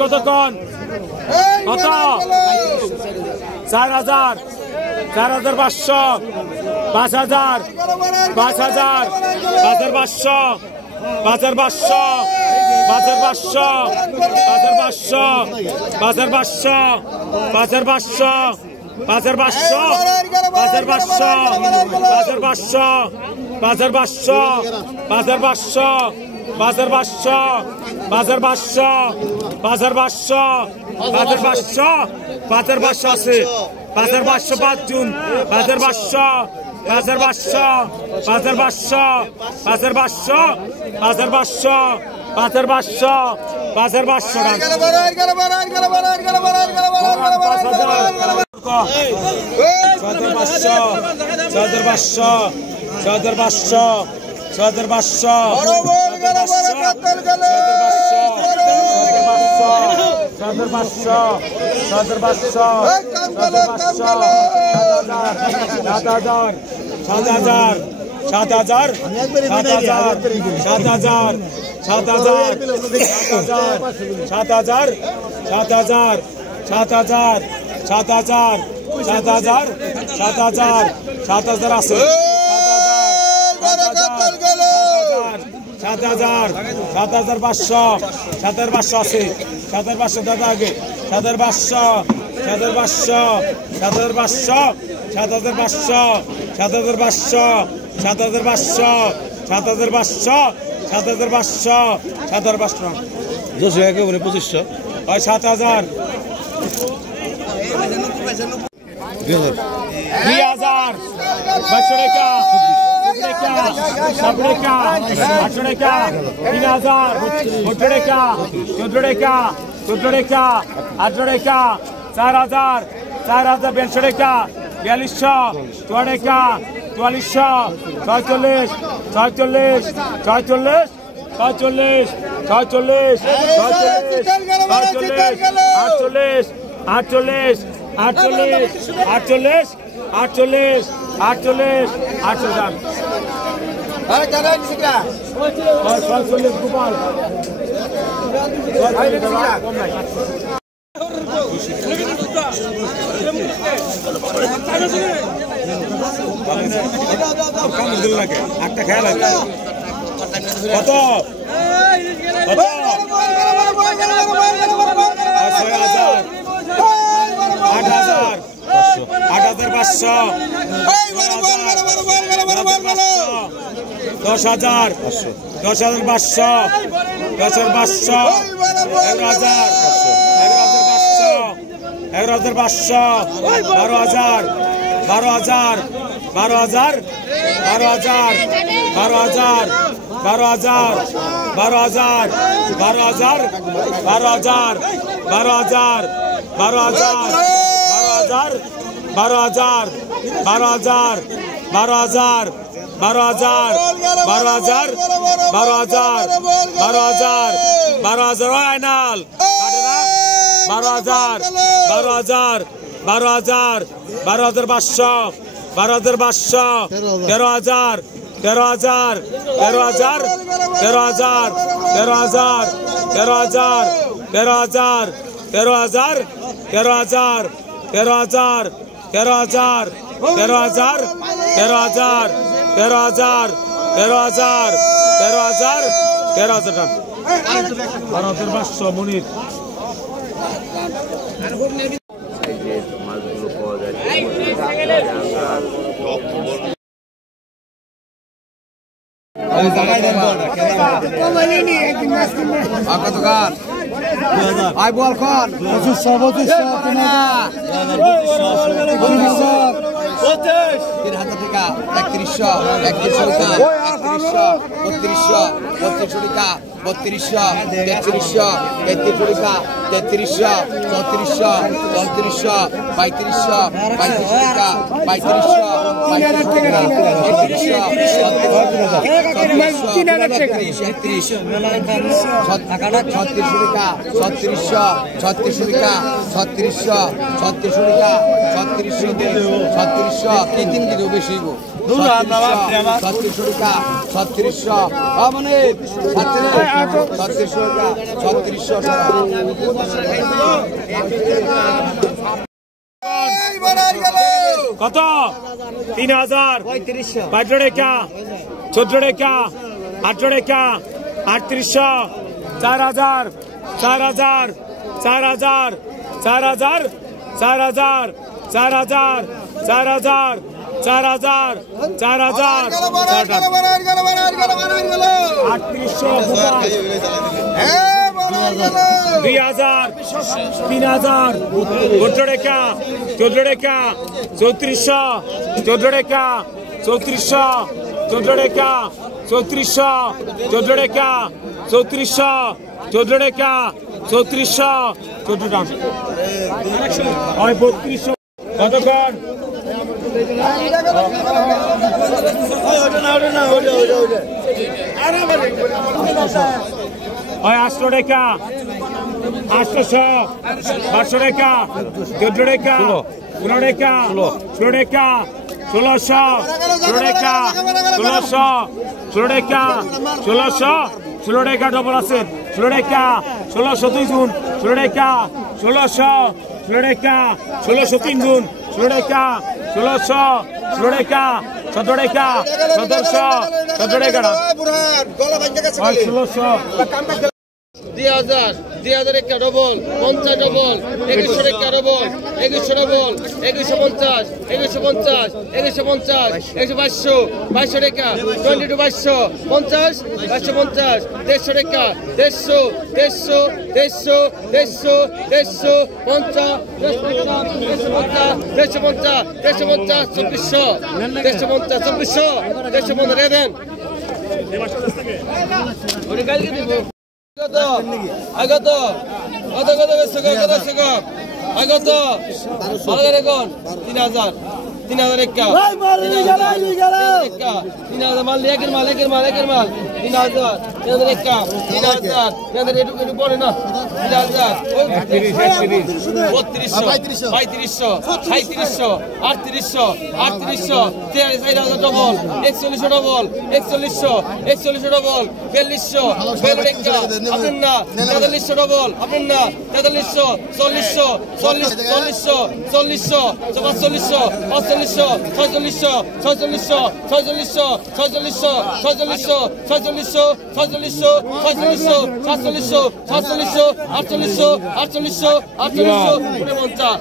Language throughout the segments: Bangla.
কতক্ষণ কত 4000 4500 5000 5000 5500 5500 5500 5500 5500 5500 কত 3000 22 টাকা 14 টাকা 18 টাকা 3800 4000 4000 4000 4000 4000 4000 4000 4000 4000 2000 3000 14 টাকা 14 টাকা 3400 14 টাকা 3400 14 টাকা 3400 14 টাকা 3400 14 টাকা 3400 14 টাকা 3200 কতক্ষণ ওই 800 টাকা 800 500 টাকা 14 টাকা 15 টাকা 16 টাকা 1600 16 টাকা 1600 16 টাকা 1600 16 টাকা ডবল আছে 16 টাকা 1600 2 গুণ 16 টাকা 1600 16 টাকা 1600 3 গুণ 16 টাকা 1600 16 টাকা 17 টাকা 1700 17 টাকা 1600 2000 2000 টাকা ডবল 50 ডবল 2100 টাকা ডবল 2100 ডবল 2150 2150 2150 2200 2200 টাকা 22 2200 50 2250 150 টাকা 150 150 150 150 150 150 150 150 দেন আগত কত কত বেশি কত টাকা আগত ভালো করে কোন 3000 3000 টাকা 3000 মাল একের মাল 3000 টাকা 3000 একটু পড়ে না 3000 3200 3500 3800 4000 ডবল 4100 ডবল 4100 ডবল 4200 টাকা আপনার না 4300 ডবল আপনার না 4300 4000 4400 4400 4500 4500 4600 4600 4600 4600 4600 4600 4600 4600 4700 4700 4800 4800 4800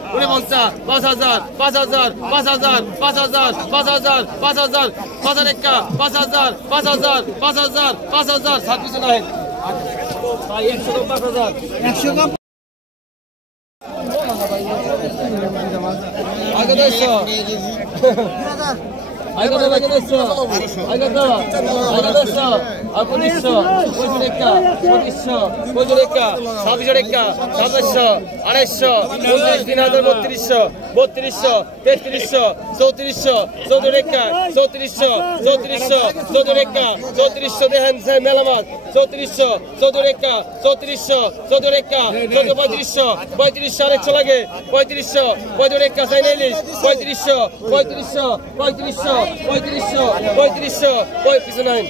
49 5000 5000 5000 5000 5000 5000 5000 টাকা 5000 5000 5000 5000 সাত কিছু নাই ভাই 100 5000 100 কম আগে দেখো আগত দেখো আগত আপনিশো 25 টাকা 2500 টাকা 26 টাকা 2700 2800 29 3200 3300 3300 14 টাকা 3400 14 টাকা 3400 দেখেন মেলামাত 3400 14 টাকা 3400 14 টাকা 3500 3500 লাগে 3500 টাকা চাই নাইলিস 3500 কিছু নাই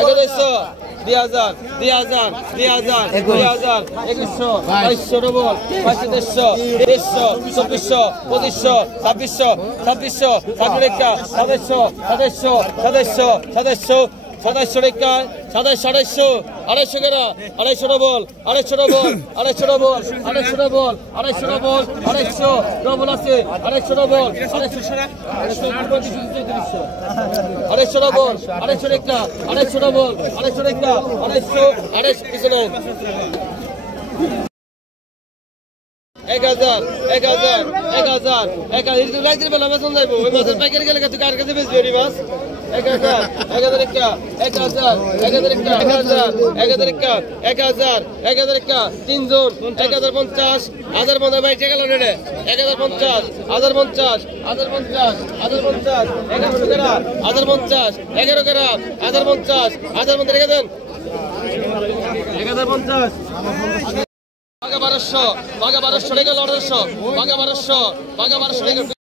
আগে দেখছো 2000 2100 2200 ডবল 2200 150 2500 2600 টাকা 2700 টাকা 2700 250 কেনা 250 double 250 double 250 double 250 double 250 double 250 double আছে 250 ডবল 250 ডবল 250 টাকা 250 ডবল 250 টাকা 250 কিছু নাই 1000 লাইটের বেলা বেতন যাইব ওই মাছের প্যাকেট গেলে তুই কার কাছে বেচবি ওই মাছ 1000 টাকা 1000 টাকা 3 জন 1050 1050 ভাই টাকা লোন রে 1050 1050 1050 11 টাকা 1050 11 টাকা 1050 1050 টাকা দেন 1050 বাঘা 1200 টাকা 1200 টাকা